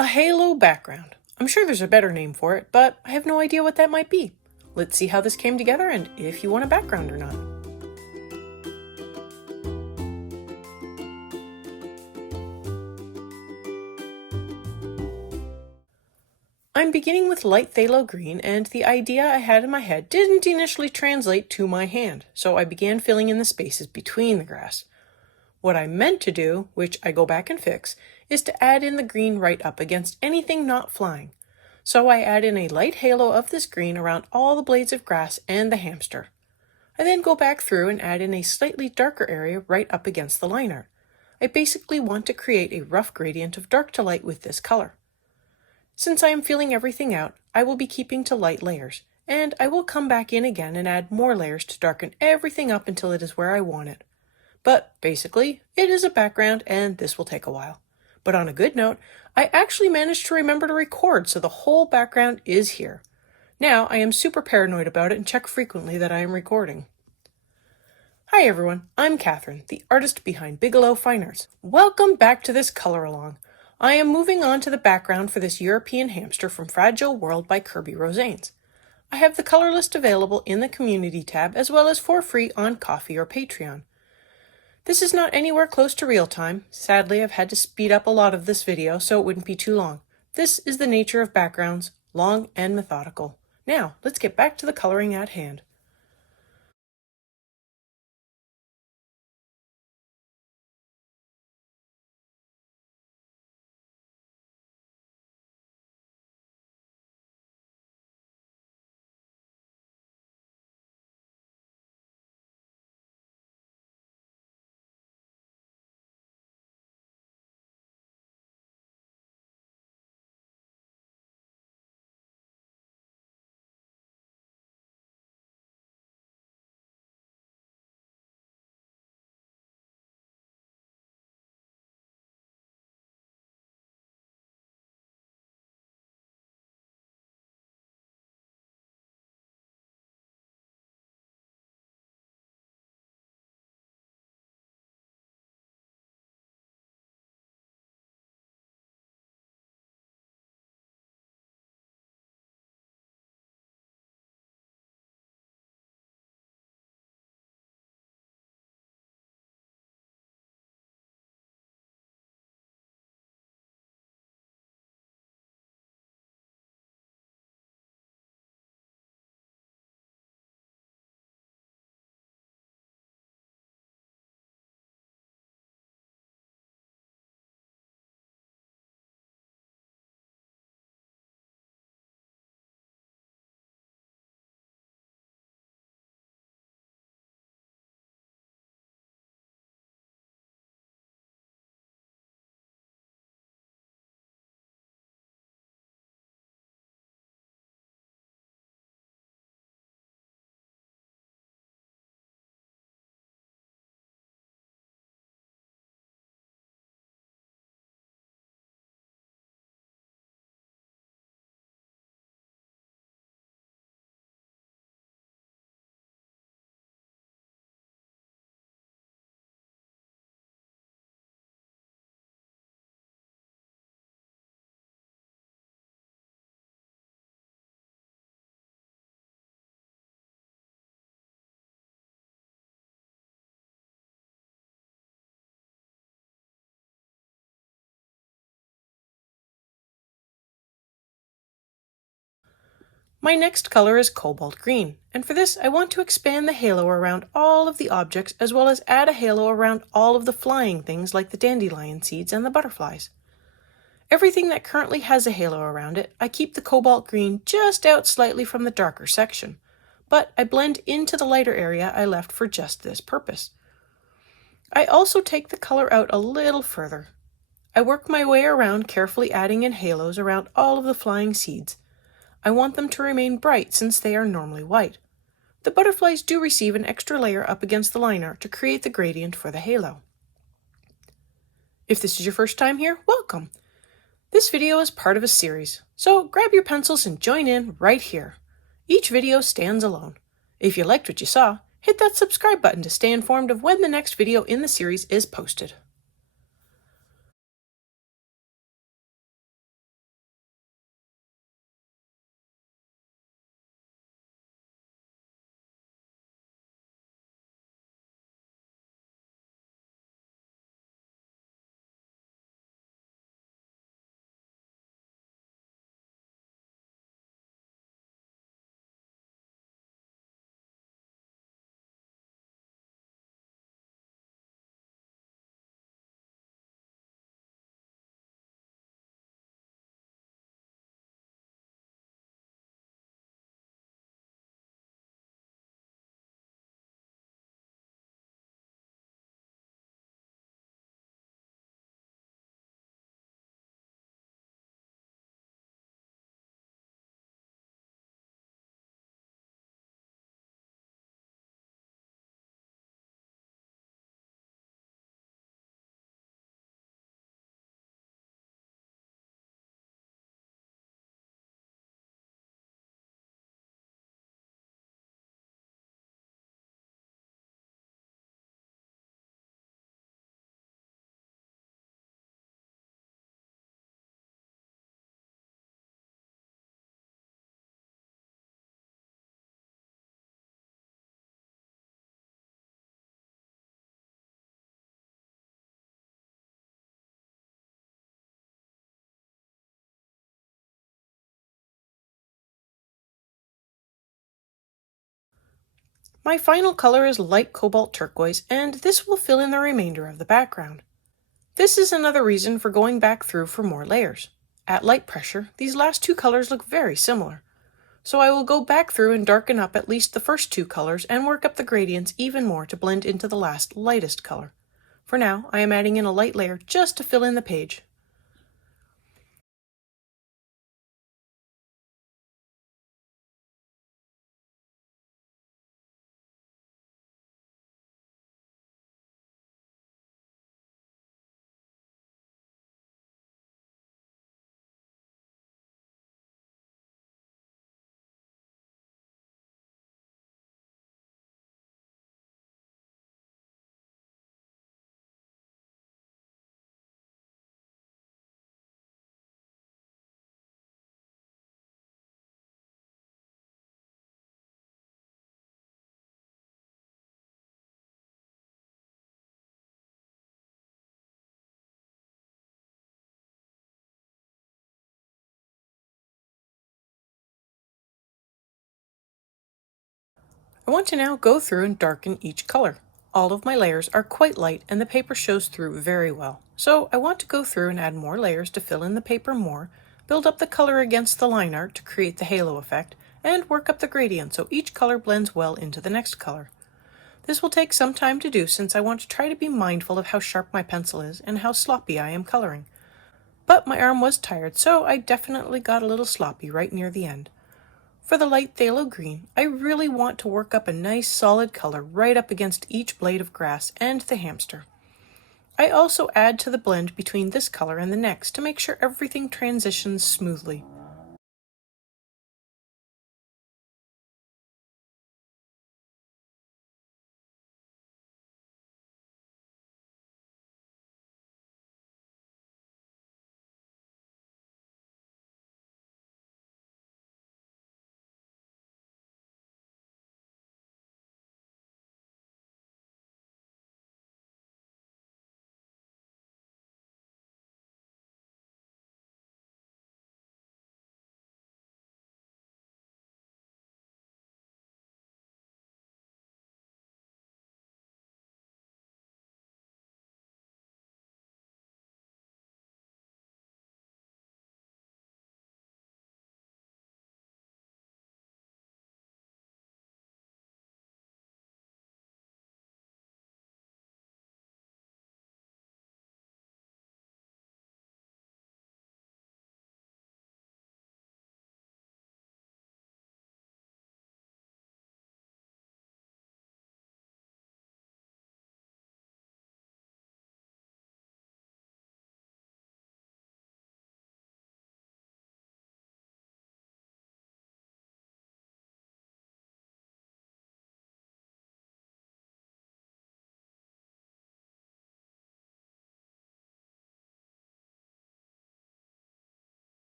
A halo background. I'm sure there's a better name for it, but I have no idea what that might be. Let's see how this came together and if you want a background or not. I'm beginning with light phthalo green, and the idea I had in my head didn't initially translate to my hand, so I began filling in the spaces between the grass. What I meant to do, which I go back and fix, is to add in the green right up against anything not flying. So I add in a light halo of this green around all the blades of grass and the hamster. I then go back through and add in a slightly darker area right up against the liner. I basically want to create a rough gradient of dark to light with this color. Since I am filling everything out, I will be keeping to light layers, and I will come back in again and add more layers to darken everything up until it is where I want it. But basically, it is a background and this will take a while. But on a good note, I actually managed to remember to record, so the whole background is here. Now I am super paranoid about it and check frequently that I am recording. Hi everyone, I'm Catherine, the artist behind Bigelow Fine Arts. Welcome back to this color along. I am moving on to the background for this European hamster from Fragile World by Kirby Rosanes. I have the color list available in the community tab as well as for free on Ko-fi or Patreon. This is not anywhere close to real time. Sadly, I've had to speed up a lot of this video so it wouldn't be too long. This is the nature of backgrounds, long and methodical. Now, let's get back to the coloring at hand. My next color is cobalt green, and for this I want to expand the halo around all of the objects as well as add a halo around all of the flying things like the dandelion seeds and the butterflies. Everything that currently has a halo around it, I keep the cobalt green just out slightly from the darker section, but I blend into the lighter area I left for just this purpose. I also take the color out a little further. I work my way around, carefully adding in halos around all of the flying seeds. I want them to remain bright since they are normally white. The butterflies do receive an extra layer up against the liner to create the gradient for the halo. If this is your first time here, welcome! This video is part of a series, so grab your pencils and join in right here. Each video stands alone. If you liked what you saw, hit that subscribe button to stay informed of when the next video in the series is posted. My final color is light cobalt turquoise, and this will fill in the remainder of the background. This is another reason for going back through for more layers. At light pressure, these last two colors look very similar. So I will go back through and darken up at least the first two colors and work up the gradients even more to blend into the last lightest color. For now, I am adding in a light layer just to fill in the page. I want to now go through and darken each color. All of my layers are quite light and the paper shows through very well. So I want to go through and add more layers to fill in the paper more, build up the color against the line art to create the halo effect, and work up the gradient so each color blends well into the next color. This will take some time to do since I want to try to be mindful of how sharp my pencil is and how sloppy I am coloring. But my arm was tired, so I definitely got a little sloppy right near the end. For the light phthalo green, I really want to work up a nice solid color right up against each blade of grass and the hamster. I also add to the blend between this color and the next to make sure everything transitions smoothly.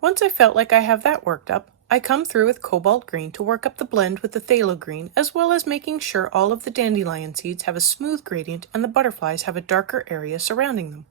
Once I felt like I have that worked up, I come through with cobalt green to work up the blend with the phthalo green, as well as making sure all of the dandelion seeds have a smooth gradient and the butterflies have a darker area surrounding them.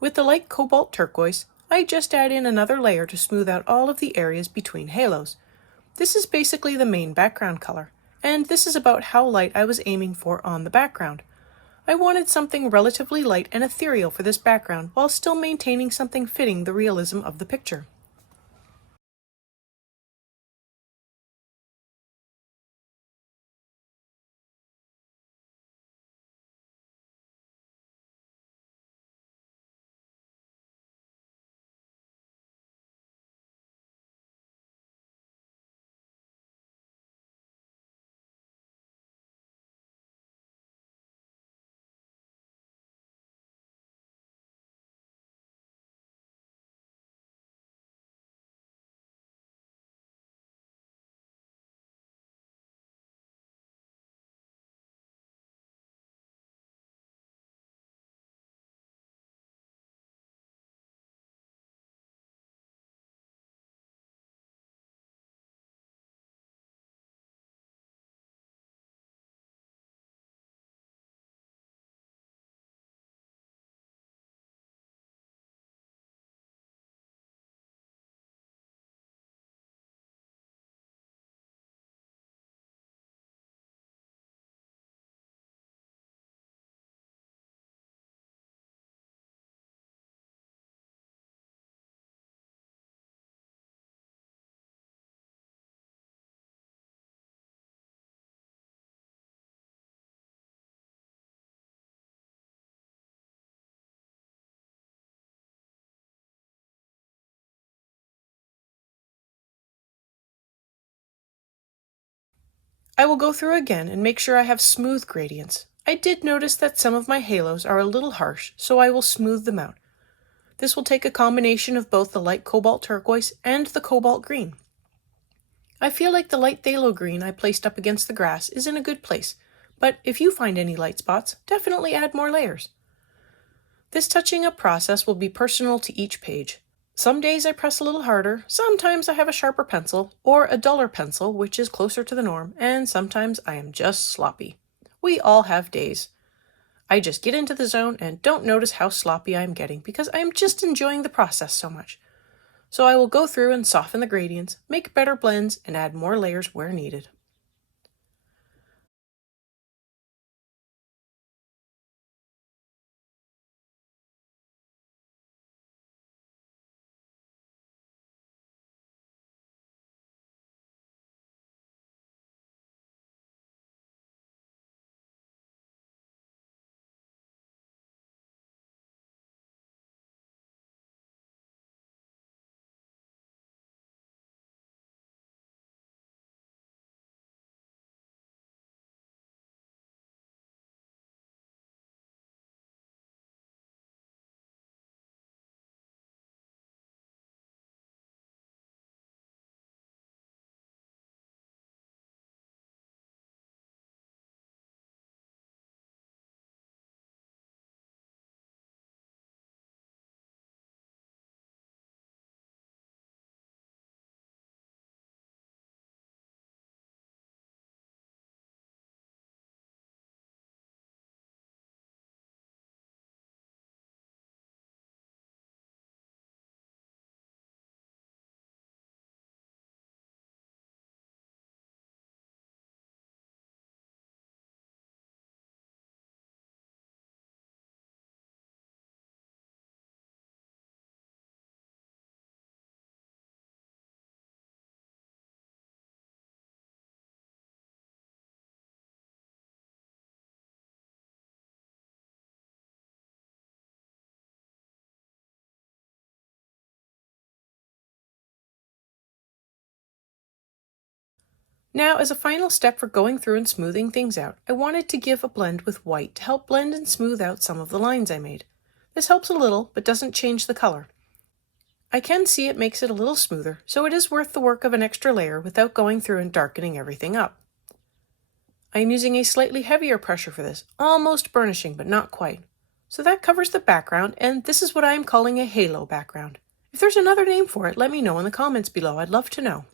With the light cobalt turquoise, I just add in another layer to smooth out all of the areas between halos. This is basically the main background color, and this is about how light I was aiming for on the background. I wanted something relatively light and ethereal for this background while still maintaining something fitting the realism of the picture. I will go through again and make sure I have smooth gradients. I did notice that some of my halos are a little harsh, so I will smooth them out. This will take a combination of both the light cobalt turquoise and the cobalt green. I feel like the light phthalo green I placed up against the grass is in a good place, but if you find any light spots, definitely add more layers. This touching up process will be personal to each page. Some days I press a little harder, sometimes I have a sharper pencil, or a duller pencil, which is closer to the norm, and sometimes I am just sloppy. We all have days. I just get into the zone and don't notice how sloppy I am getting because I am just enjoying the process so much. So I will go through and soften the gradients, make better blends, and add more layers where needed. Now, as a final step for going through and smoothing things out, I wanted to give a blend with white to help blend and smooth out some of the lines I made. This helps a little, but doesn't change the color. I can see it makes it a little smoother, so it is worth the work of an extra layer without going through and darkening everything up. I am using a slightly heavier pressure for this, almost burnishing but not quite. So that covers the background, and this is what I am calling a halo background. If there's another name for it, let me know in the comments below. I'd love to know.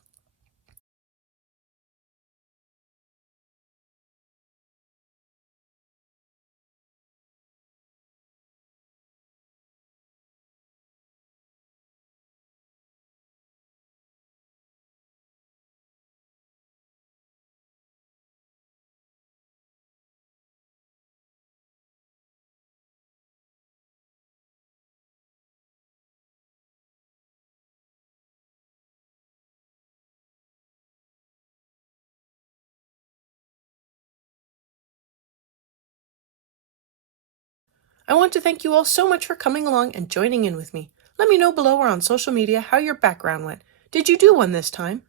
I want to thank you all so much for coming along and joining in with me. Let me know below or on social media how your background went. Did you do one this time?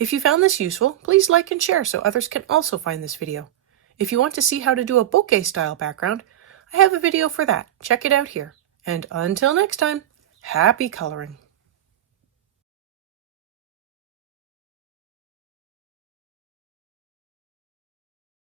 If you found this useful, please like and share so others can also find this video. If you want to see how to do a bokeh style background, I have a video for that. Check it out here. And until next time, happy coloring!